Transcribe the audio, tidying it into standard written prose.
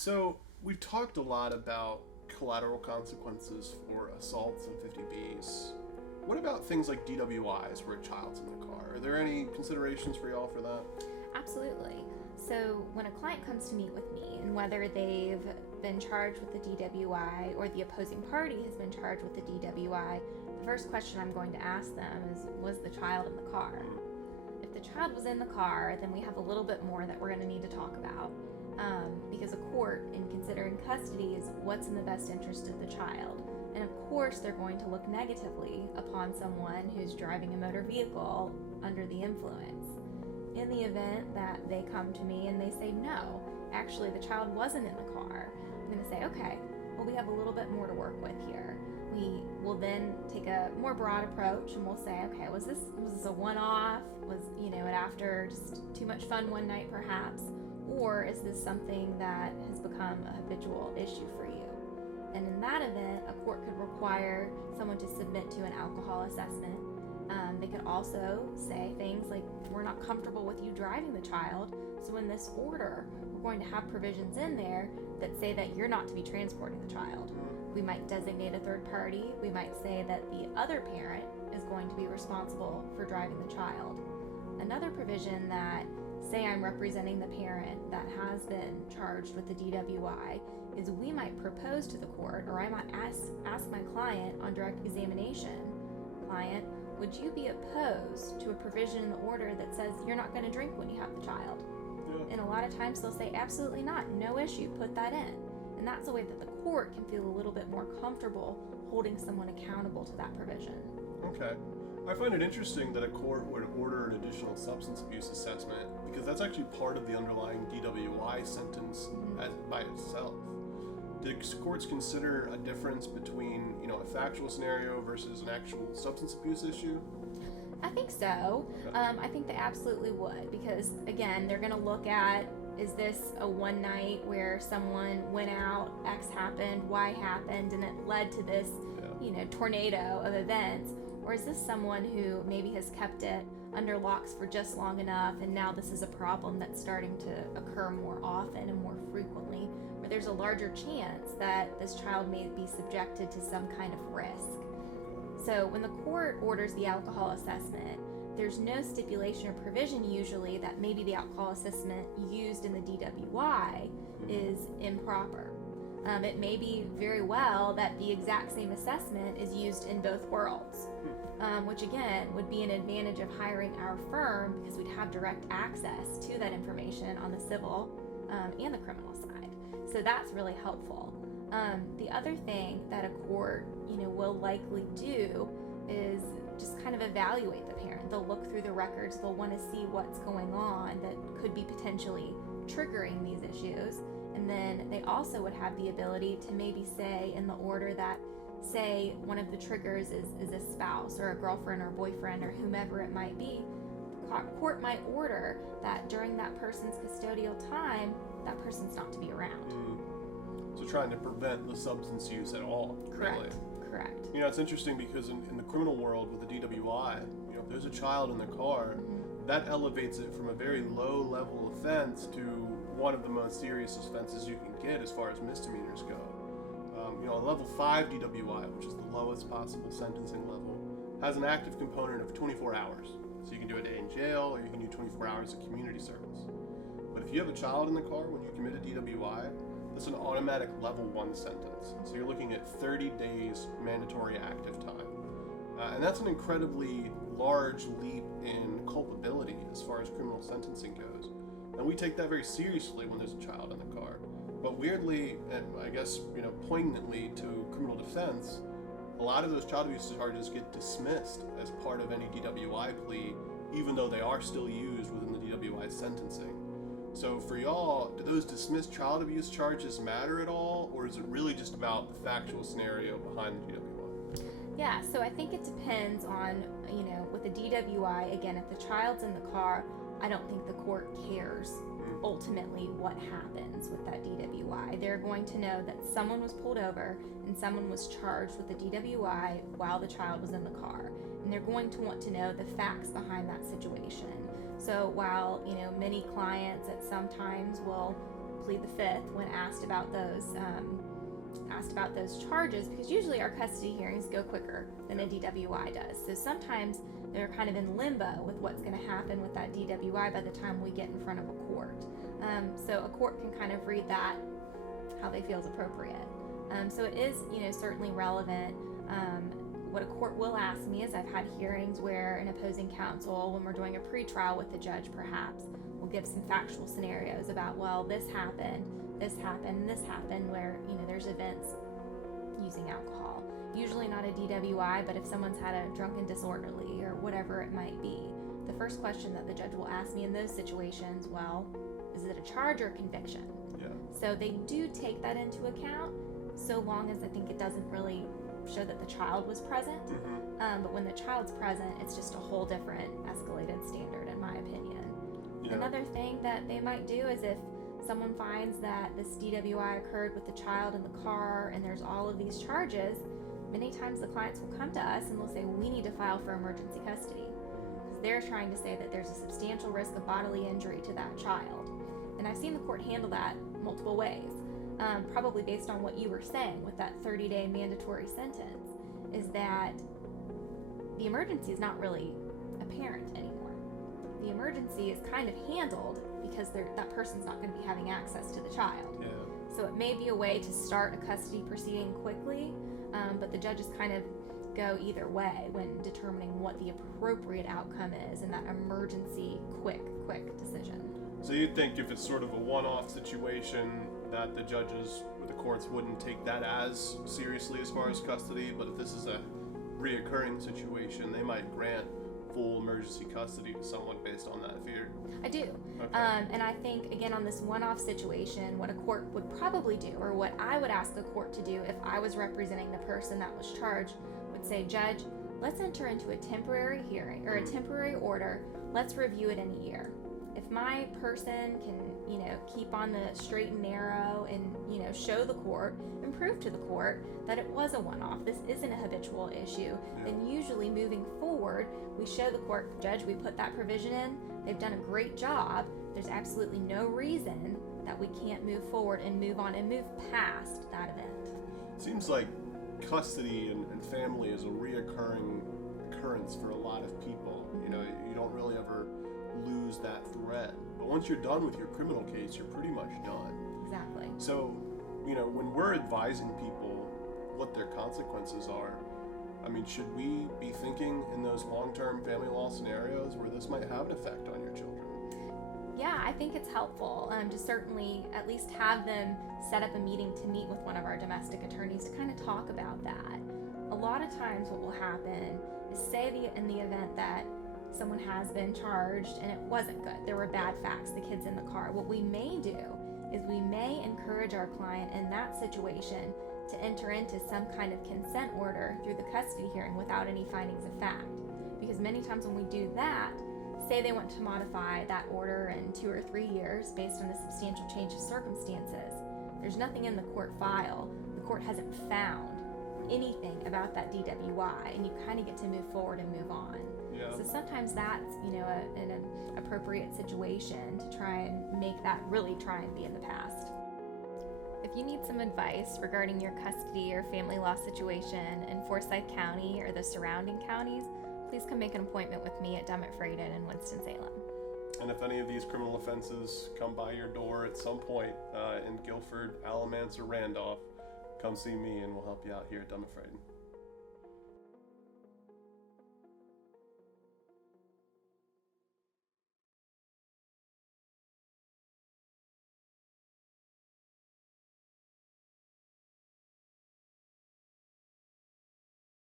So we've talked a lot about collateral consequences for assaults and 50Bs. What about things like DWIs where a child's in the car? Are there any considerations for y'all for that? Absolutely. So when a client comes to meet with me, and whether they've been charged with the DWI or the opposing party has been charged with the DWI, the first question I'm going to ask them is, was the child in the car? If the child was in the car, then we have a little bit more that we're going to need to talk about. Because a court, in considering custody, is what's in the best interest of the child. And of course, they're going to look negatively upon someone who's driving a motor vehicle under the influence. In the event that they come to me and they say, no, actually the child wasn't in the car, I'm going to say, okay, well, we have a little bit more to work with here. We will then take a more broad approach and we'll say, okay, was this a one-off? Was, it after just too much fun one night perhaps? Or is this something that has become a habitual issue for you? And in that event, a court could require someone to submit to an alcohol assessment. They could also say things like, we're not comfortable with you driving the child, so in this order, we're going to have provisions in there that say that you're not to be transporting the child. We might designate a third party. We might say that the other parent is going to be responsible for driving the child. Another provision that, say I'm representing the parent that has been charged with the DWI, is we might propose to the court, or I might ask my client on direct examination, client, would you be opposed to a provision in the order that says you're not going to drink when you have the child? Yeah. And a lot of times they'll say, absolutely not, no issue, put that in. And that's a way that the court can feel a little bit more comfortable holding someone accountable to that provision. Okay. I find it interesting that a court would order an additional substance abuse assessment because that's actually part of the underlying DWI sentence by itself. Do courts consider a difference between, a factual scenario versus an actual substance abuse issue? I think so. Okay. I think they absolutely would because, again, they're going to look at, is this a one night where someone went out, X happened, Y happened, and it led to this, tornado of events? Or is this someone who maybe has kept it under locks for just long enough and now this is a problem that's starting to occur more often and more frequently, where there's a larger chance that this child may be subjected to some kind of risk? So when the court orders the alcohol assessment, there's no stipulation or provision usually that maybe the alcohol assessment used in the DWI is improper. It may be very well that the exact same assessment is used in both worlds, which again would be an advantage of hiring our firm because we'd have direct access to that information on the civil and the criminal side. So that's really helpful. The other thing that a court, will likely do is just kind of evaluate the parent. They'll look through the records. They'll want to see what's going on that could be potentially triggering these issues. And then they also would have the ability to maybe say in the order that, say, one of the triggers is a spouse or a girlfriend or boyfriend or whomever it might be. The court might order that during that person's custodial time, that person's not to be around. So trying to prevent the substance use at all. Correct. Really. Correct. It's interesting because in the criminal world with the DWI, if there's a child in the car, that elevates it from a very low level offense to one of the most serious offenses you can get as far as misdemeanors go. A level 5 DWI, which is the lowest possible sentencing level, has an active component of 24 hours. So you can do a day in jail or you can do 24 hours of community service. But if you have a child in the car when you commit a DWI, that's an automatic level 1 sentence. So you're looking at 30 days mandatory active time. And that's an incredibly large leap in culpability as far as criminal sentencing goes. And we take that very seriously when there's a child in the car. But weirdly, and I guess, poignantly to criminal defense, a lot of those child abuse charges get dismissed as part of any DWI plea, even though they are still used within the DWI sentencing. So for y'all, do those dismissed child abuse charges matter at all, or is it really just about the factual scenario behind the DWI? Yeah, so I think it depends on, with the DWI, again, if the child's in the car, I don't think the court cares ultimately what happens with that DWI. They're going to know that someone was pulled over and someone was charged with the DWI while the child was in the car. And they're going to want to know the facts behind that situation. So while, many clients at some times will plead the fifth when asked about those charges, because usually our custody hearings go quicker than a DWI does. So sometimes they're kind of in limbo with what's going to happen with that DWI by the time we get in front of a court. So a court can kind of read that how they feel is appropriate. So it is, certainly relevant. What a court will ask me is, I've had hearings where an opposing counsel, when we're doing a pretrial with the judge perhaps, will give some factual scenarios about, well, this happened, this happened, this happened, where, there's events using alcohol. Usually not a DWI, but if someone's had a drunken disorderly or whatever it might be, the first question that the judge will ask me in those situations, well, is it a charge or a conviction? Yeah. So they do take that into account, so long as I think it doesn't really show that the child was present. Mm-hmm. But when the child's present, it's just a whole different escalated standard, in my opinion. Yeah. Another thing that they might do is, if someone finds that this DWI occurred with the child in the car and there's all of these charges, many times the clients will come to us and they'll say, we need to file for emergency custody, because they're trying to say that there's a substantial risk of bodily injury to that child. And I've seen the court handle that multiple ways. Probably based on what you were saying with that 30-day mandatory sentence, is that the emergency is not really apparent anymore. The emergency is kind of handled because that person's not going to be having access to the child. Yeah. So it may be a way to start a custody proceeding quickly, but the judges kind of go either way when determining what the appropriate outcome is in that emergency quick decision. So you'd think if it's sort of a one-off situation that the judges or the courts wouldn't take that as seriously as far as custody, but if this is a reoccurring situation, they might grant full emergency custody to someone based on that fear. I do. Okay. And I think, again, on this one-off situation, what a court would probably do, or what I would ask a court to do if I was representing the person that was charged, would say, Judge, let's enter into a temporary hearing or a temporary order. Let's review it in a year. If my person can, keep on the straight and narrow and, show the court and prove to the court that it was a one-off, this isn't a habitual issue, then usually moving forward, we show the court, Judge, we put that provision in, they've done a great job, there's absolutely no reason that we can't move forward and move on and move past that event. Seems like custody and family is a reoccurring occurrence for a lot of people. You don't really ever lose that thread. But once you're done with your criminal case, you're pretty much done. Exactly. So, when we're advising people what their consequences are, should we be thinking in those long-term family law scenarios where this might have an effect on your children? Yeah, I think it's helpful to certainly at least have them set up a meeting to meet with one of our domestic attorneys to kind of talk about that. A lot of times what will happen is, say in the event that someone has been charged and it wasn't good, there were bad facts, the kid's in the car, what we may do is we may encourage our client in that situation to enter into some kind of consent order through the custody hearing without any findings of fact. Because many times when we do that, say they want to modify that order in 2 or 3 years based on a substantial change of circumstances, there's nothing in the court file, the court hasn't found anything about that DWI, and you kind of get to move forward and move on. Yeah. So sometimes that's, an appropriate situation to try and make that really try and be in the past. If you need some advice regarding your custody or family law situation in Forsyth County or the surrounding counties, please come make an appointment with me at Dummit Fradin in Winston-Salem. And if any of these criminal offenses come by your door at some point in Guilford, Alamance, or Randolph, come see me and we'll help you out here at Dummit Fradin.